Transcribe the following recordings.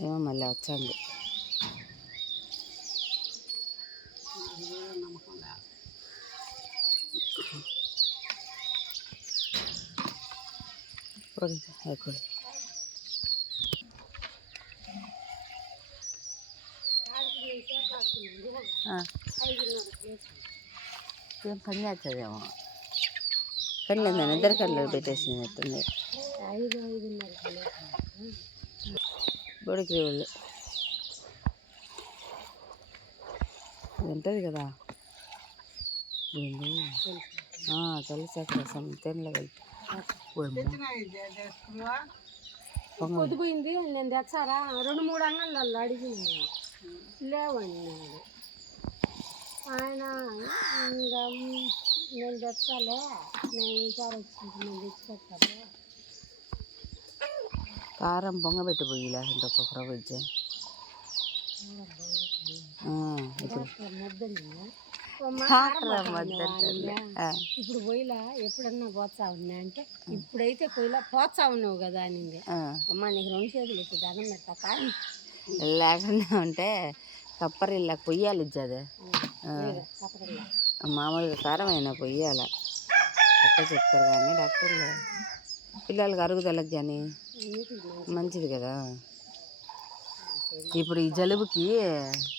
ఏమో మళ్ళీ వచ్చాంది కొడు కొడు ఏం పని చేస్తుందేమో కళ్ళు నేను ఇద్దరు కళ్ళు పెట్టేసినట్టుంది ఐదు ఐదున్నర బొడికి వాళ్ళు ఉంటుంది కదా ఏంది తెలుసు కలిపి. పొద్దుపోయింది. నేను తెచ్చారా? రెండు మూడు అంగళ్ళు అడిగింది. లేవండి. ఆయన ఇంకా నేను తెచ్చాలే. నేను ఈసారి వచ్చింది. నేను తెచ్చిపెట్టాలి కారం పొంగబెట్టి పోయి లేకుంటే ఒక్కొక్కరు వచ్చి ఇప్పుడు. పోయిలా ఎప్పుడన్నా పోతా ఉన్నా అంటే ఇప్పుడైతే పోయిలా పోతా ఉన్నావు కదా అనింది. ఆ. అమ్మ నీకు రెండు చేతులు ఎత్తి దండం కానీ లేకుండా ఉంటే కప్పరిల్లాకి పొయ్యాలి ఇచ్చేది మామూలుగా కారం అయినా పొయ్యాల అట్ట చెప్తారు కానీ డాక్టర్లు. పిల్లలకి అరుగుదలకు కానీ మంచిది కదా. ఇప్పుడు ఈ జలుబుకి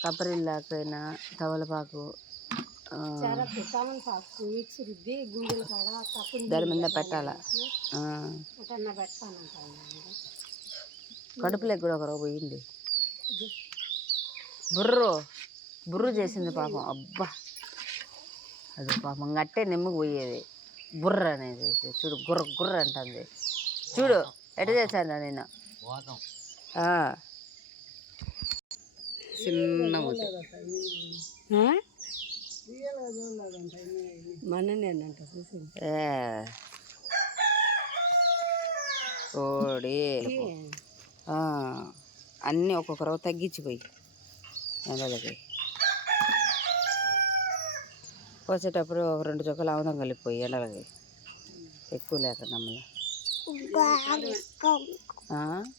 కప్పరిల్లాకైనా తవలపాకు దాని మీద పెట్టాల. కడుపులో కడుపులోకి కూడా ఒకరో పోయింది. బుర్రు బుర్రు చేసింది పాపం. అబ్బా. అది పాపం గట్టే నిమ్మకు పోయేది. బుర్ర అనేది. చూడు గుర్ర గుర్ర అంటుంది. చూడు. ఎట చేశాను నేను. చిన్న? మన నేనంట. కోడి. అన్నీ ఒక్కొక్క రవ్వ తగ్గించిపోయి. ఎండలకి పోసేటప్పుడు ఒక రెండు చుక్కలు ఆముదం కలిపిపోయి ఎండలకి ఎక్కువ లేకుండా మళ్ళీ Quần.